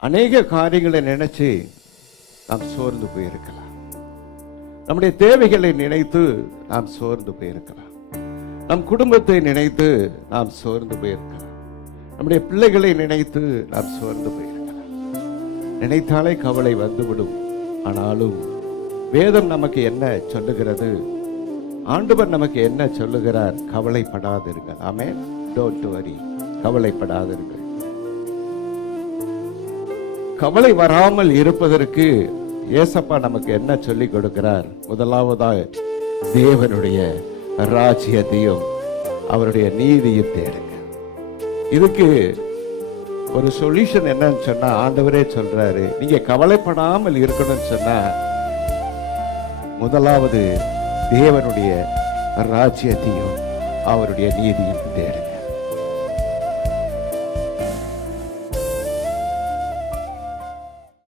அநேக காரியங்களை நினைச்சு நாம் சோர்ந்து போயிருக்கலாம். நம்முடைய தேவைகளை நினைத்து நாம் சோர்ந்து போயிருக்கலாம். நம் குடும்பத்தை நினைத்து நாம் சோர்ந்து போயிருக்கலாம். நம்முடைய பிள்ளைகளை நினைத்து நாம் சோர்ந்து போயிருக்கலாம். நினைத்தாலே கவலை வந்துவிடும். ஆனாலும் வேதம் நமக்கு என்ன சொல்லுகிறது? ஆண்டவர் நமக்கு என்ன சொல்லுகிறார்? கவலைப்படாதிருங்கள். ஆமென். Don't worry. கவலைப்படாதிருங்கள். கவலை வராமல் இருப்பதற்கு ஏசப்பா நமக்கு என்ன சொல்லிக் கொடுக்கிறார்? முதலாவதாக தேவனுடைய ராஜ்யத்தையும் அவருடைய நீதியும் தேடுங்க. இதுக்கு ஒரு சொல்யூஷன் என்னன்னு சொன்னா, ஆண்டவரே சொல்றாரு, நீங்க கவலைப்படாமல் இருக்கணும்னு சொன்னா முதலாவது தேவனுடைய ராஜ்யத்தையும் அவருடைய நீதியும் தேடுங்க.